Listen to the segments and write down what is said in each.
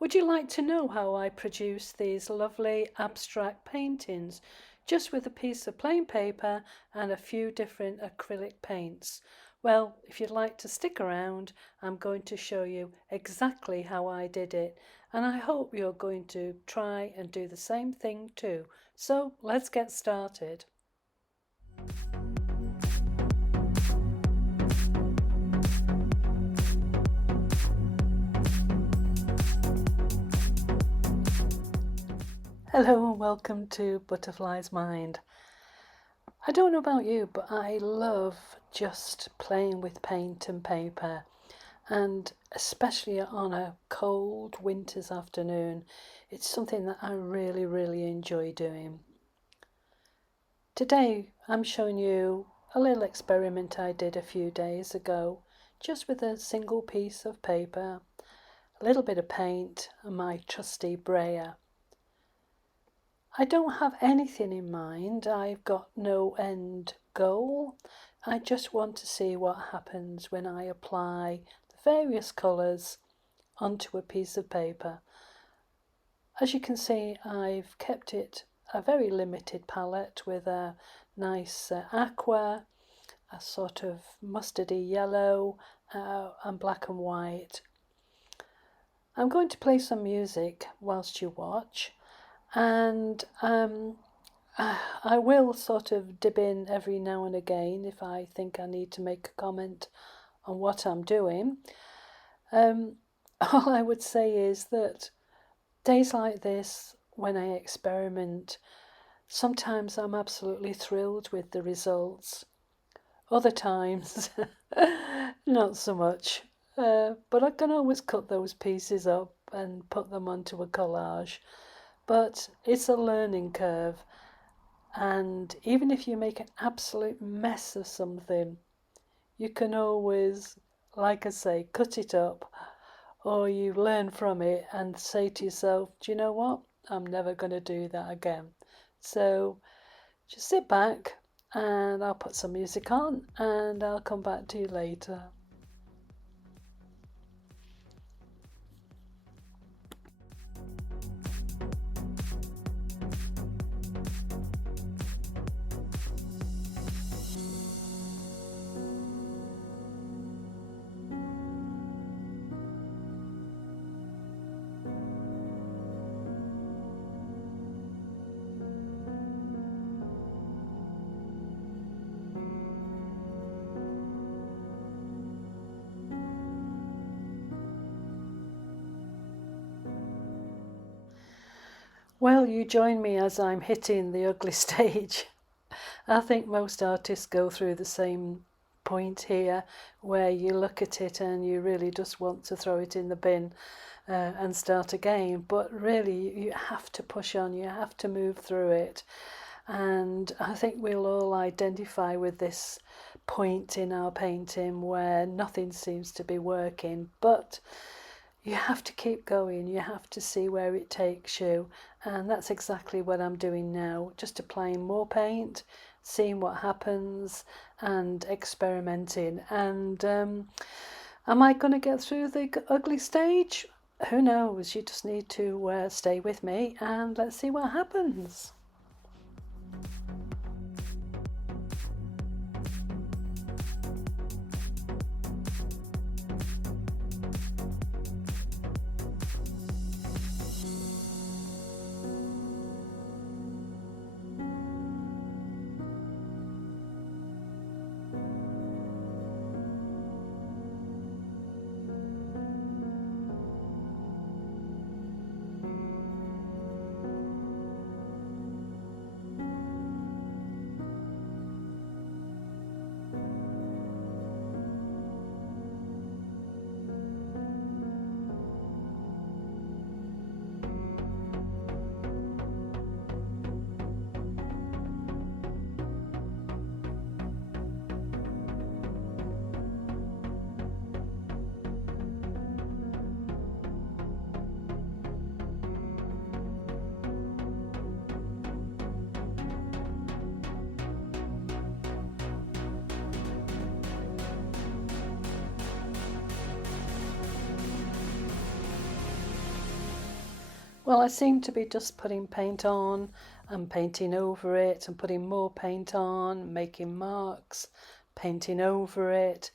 Would you like to know how I produce these lovely abstract paintings just with a piece of plain paper and a few different acrylic paints? Well, if you'd like to stick around, I'm going to show you exactly how I did it, and I hope you're going to try and do the same thing too. So let's get started. Hello and welcome to Butterfly's Mind. I don't know about you, but I love just playing with paint and paper, and especially on a cold winter's afternoon, it's something that I really enjoy doing. Today I'm showing you a little experiment I did a few days ago, just with a single piece of paper, a little bit of paint and my trusty brayer. I don't have anything in mind, I've got no end goal. I just want to see what happens when I apply the various colours onto a piece of paper. As you can see, I've kept it a very limited palette with a nice aqua, a sort of mustardy yellow and black and white. I'm going to play some music whilst you watch, and I will sort of dip in every now and again if I think I need to make a comment on what I'm doing. All I would say is that days like this, when I experiment, sometimes I'm absolutely thrilled with the results. Other times, not so much. But I can always cut those pieces up and put them onto a collage. But it's a learning curve, and even if you make an absolute mess of something, you can always, like I say, cut it up, or you learn from it and say to yourself, do you know what? I'm never going to do that again. So just sit back and I'll put some music on and I'll come back to you later. Well, you join me as I'm hitting the ugly stage. I think most artists go through the same point here, where you look at it and you really just want to throw it in the bin and start again. But really, you have to push on, you have to move through it. And I think we'll all identify with this point in our painting where nothing seems to be working, but you have to keep going, you have to see where it takes you, and that's exactly what I'm doing now, just applying more paint, seeing what happens and experimenting. And am I going to get through the ugly stage? Who knows? You just need to stay with me and let's see what happens. Well, I seem to be just putting paint on and painting over it and putting more paint on, making marks, painting over it.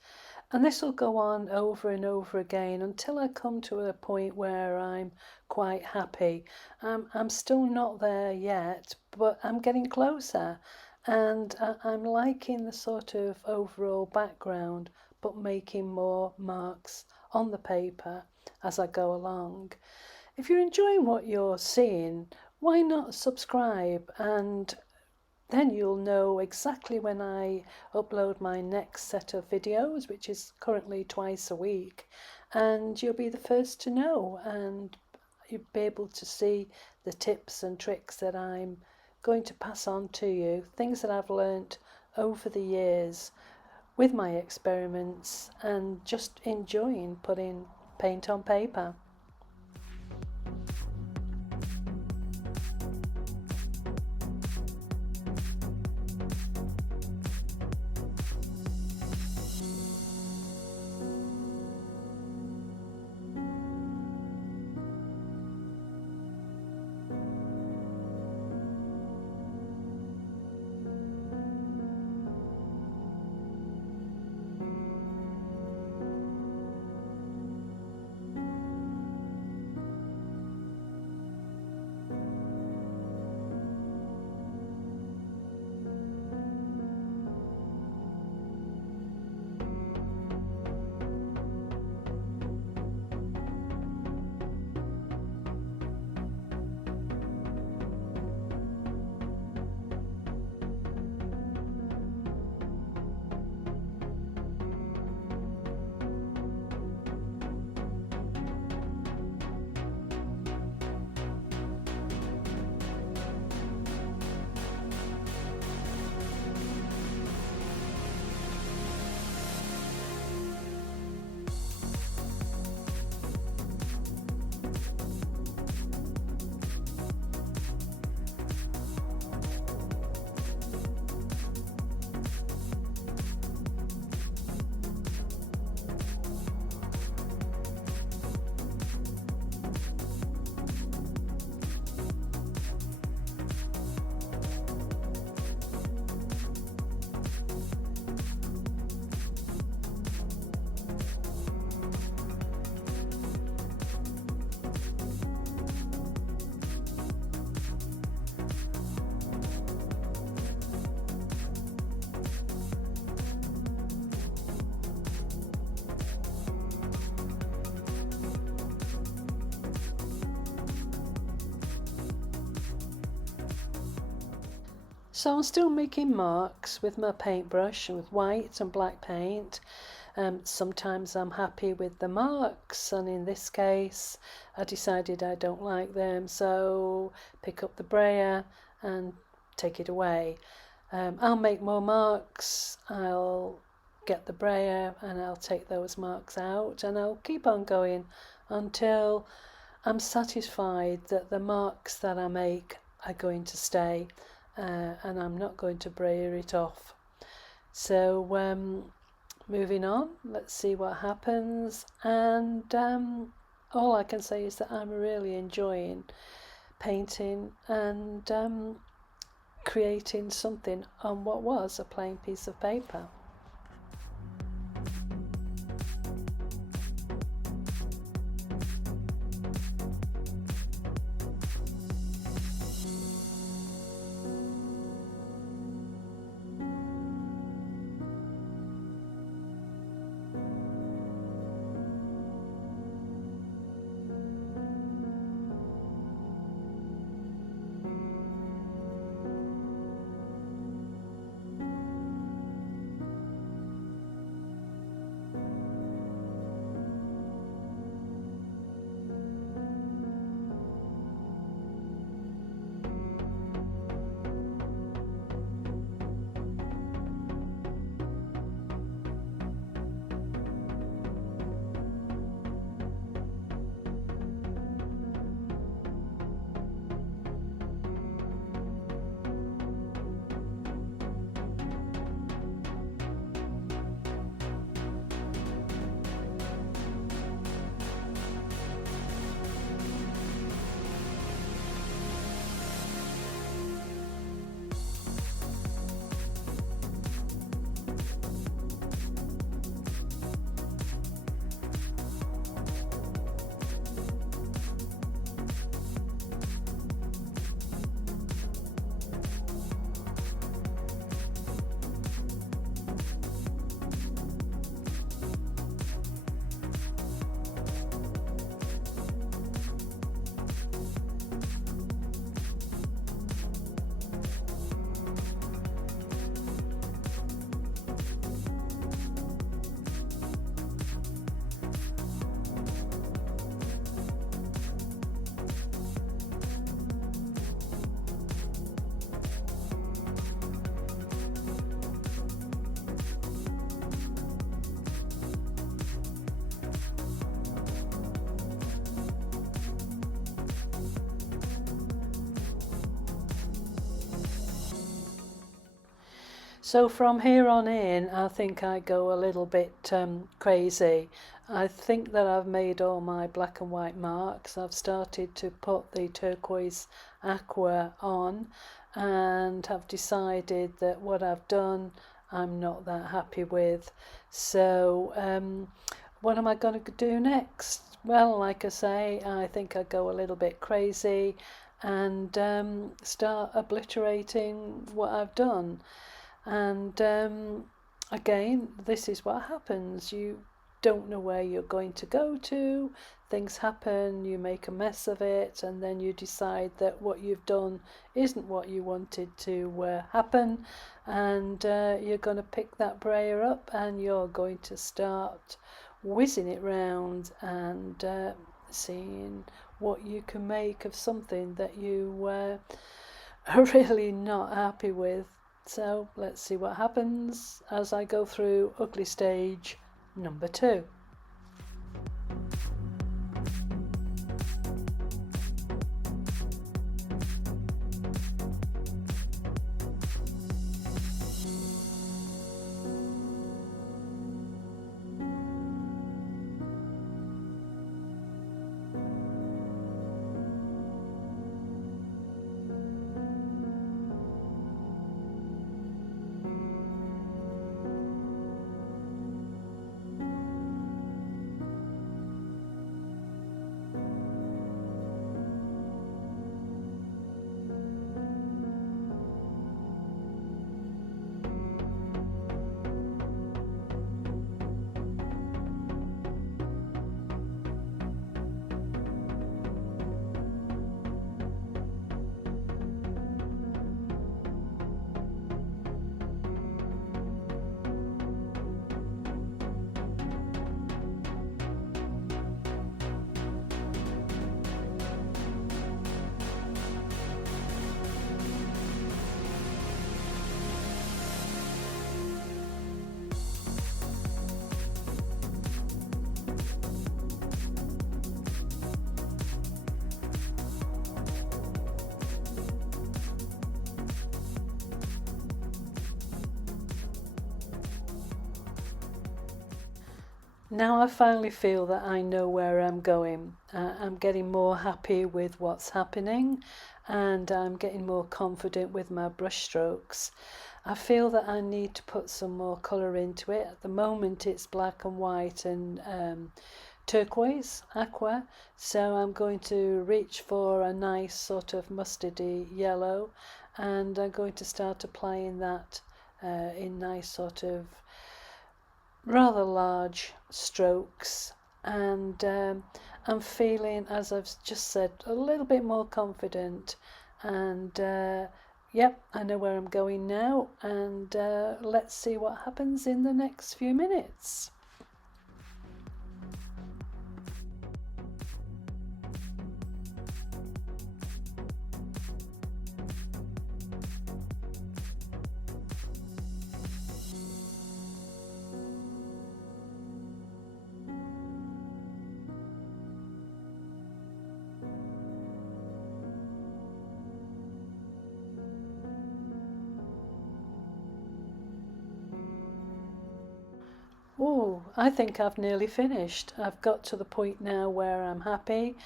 And this will go on over and over again until I come to a point where I'm quite happy. I'm still not there yet, but I'm getting closer. And I'm liking the sort of overall background, but making more marks on the paper as I go along. If you're enjoying what you're seeing, why not subscribe, and then you'll know exactly when I upload my next set of videos, which is currently twice a week, and you'll be the first to know, and you'll be able to see the tips and tricks that I'm going to pass on to you, things that I've learnt over the years with my experiments and just enjoying putting paint on paper. So I'm still making marks with my paintbrush and with white and black paint. Sometimes I'm happy with the marks, and in this case I decided I don't like them, so pick up the brayer and take it away. I'll make more marks, I'll get the brayer and I'll take those marks out, and I'll keep on going until I'm satisfied that the marks that I make are going to stay, and I'm not going to brayer it off. So moving on, let's see what happens, and all I can say is that I'm really enjoying painting and creating something on what was a plain piece of paper. So from here on in, I think I go a little bit crazy. I think that I've made all my black and white marks. I've started to put the turquoise aqua on and have decided that what I've done I'm not that happy with. So what am I going to do next? Well, like I say, I think I go a little bit crazy and start obliterating what I've done. And again, this is what happens. You don't know where you're going to go to. Things happen, you make a mess of it, and then you decide that what you've done isn't what you wanted to happen, and you're going to pick that brayer up and you're going to start whizzing it round and seeing what you can make of something that you are really not happy with. So let's see what happens as I go through ugly stage number 2. Now I finally feel that I know where I'm going. I'm getting more happy with what's happening, and I'm getting more confident with my brush strokes. I feel that I need to put some more colour into it. At the moment it's black and white and turquoise aqua, so I'm going to reach for a nice sort of mustardy yellow, and I'm going to start applying that in nice sort of rather large strokes, and I'm feeling, as I've just said, a little bit more confident, and yep, I know where I'm going now, and let's see what happens in the next few minutes. Oh, I think I've nearly finished. I've got to the point now where I'm happy.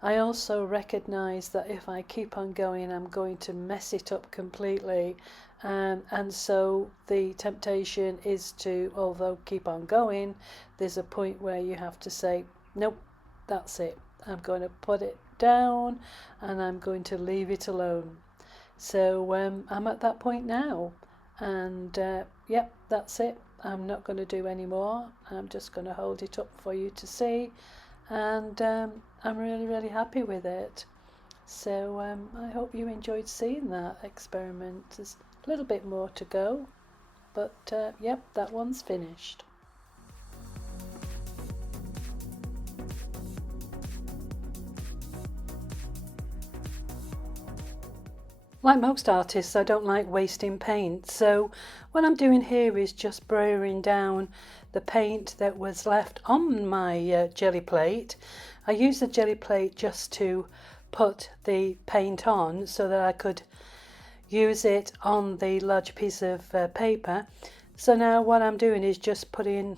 I also recognise that if I keep on going, I'm going to mess it up completely. And so the temptation is to, although keep on going, there's a point where you have to say, nope, that's it. I'm going to put it down and I'm going to leave it alone. So I'm at that point now. And yep, that's it. I'm not going to do any more. I'm just going to hold it up for you to see, and I'm really happy with it. So I hope you enjoyed seeing that experiment. There's a little bit more to go, but yep, that one's finished. Like most artists, I don't like wasting paint, so what I'm doing here is just braying down the paint that was left on my jelly plate. I used the jelly plate just to put the paint on so that I could use it on the large piece of paper. So now what I'm doing is just putting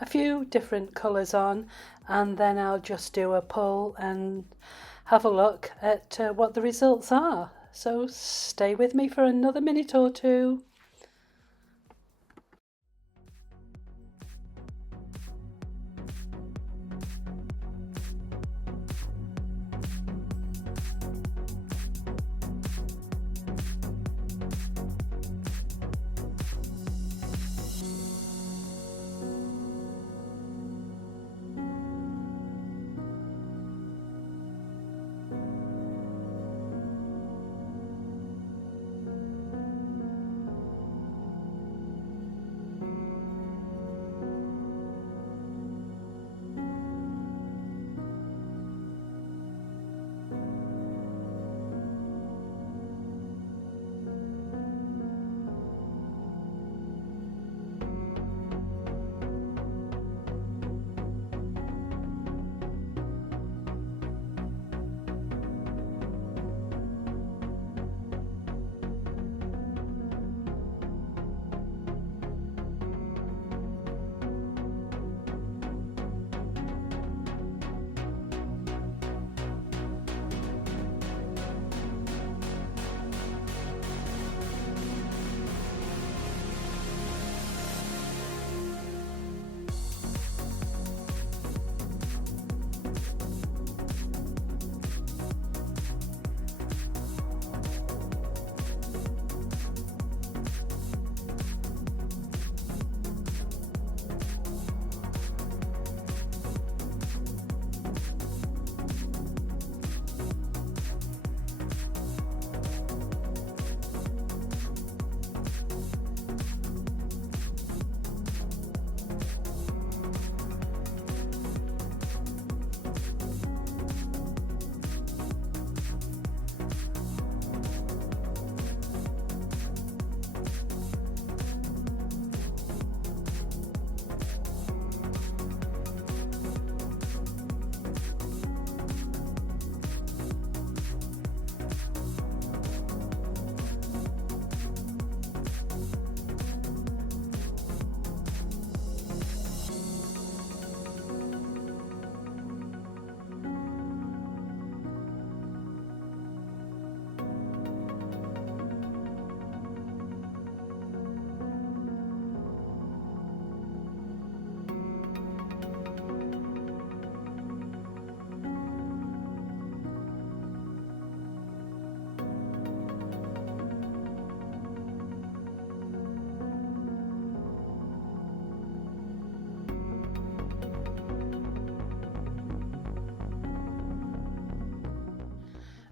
a few different colours on, and then I'll just do a pull and have a look at what the results are. So stay with me for another minute or two.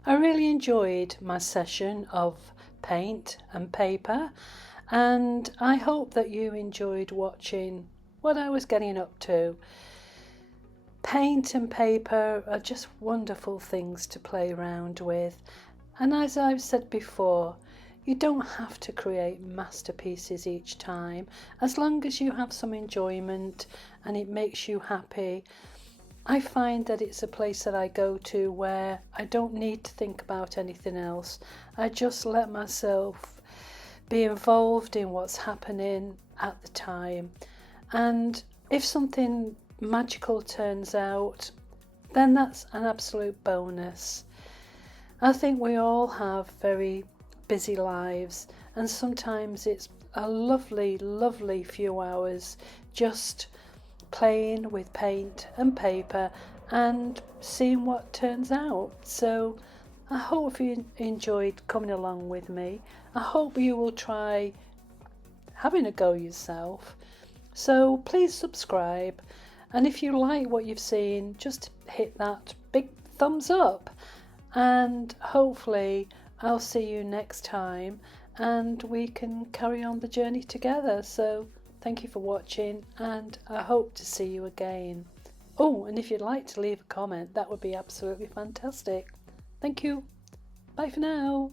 I really enjoyed my session of paint and paper, and I hope that you enjoyed watching what I was getting up to. Paint and paper are just wonderful things to play around with, and as I've said before, you don't have to create masterpieces each time. As long as you have some enjoyment and it makes you happy, I find that it's a place that I go to where I don't need to think about anything else. I just let myself be involved in what's happening at the time. And if something magical turns out, then that's an absolute bonus. I think we all have very busy lives, and sometimes it's a lovely, lovely few hours just playing with paint and paper and seeing what turns out. So I hope you enjoyed coming along with me. I hope you will try having a go yourself. So please subscribe, and if you like what you've seen, just hit that big thumbs up, and hopefully I'll see you next time and we can carry on the journey together. So thank you for watching, and I hope to see you again. Oh, and if you'd like to leave a comment, that would be absolutely fantastic. Thank you. Bye for now.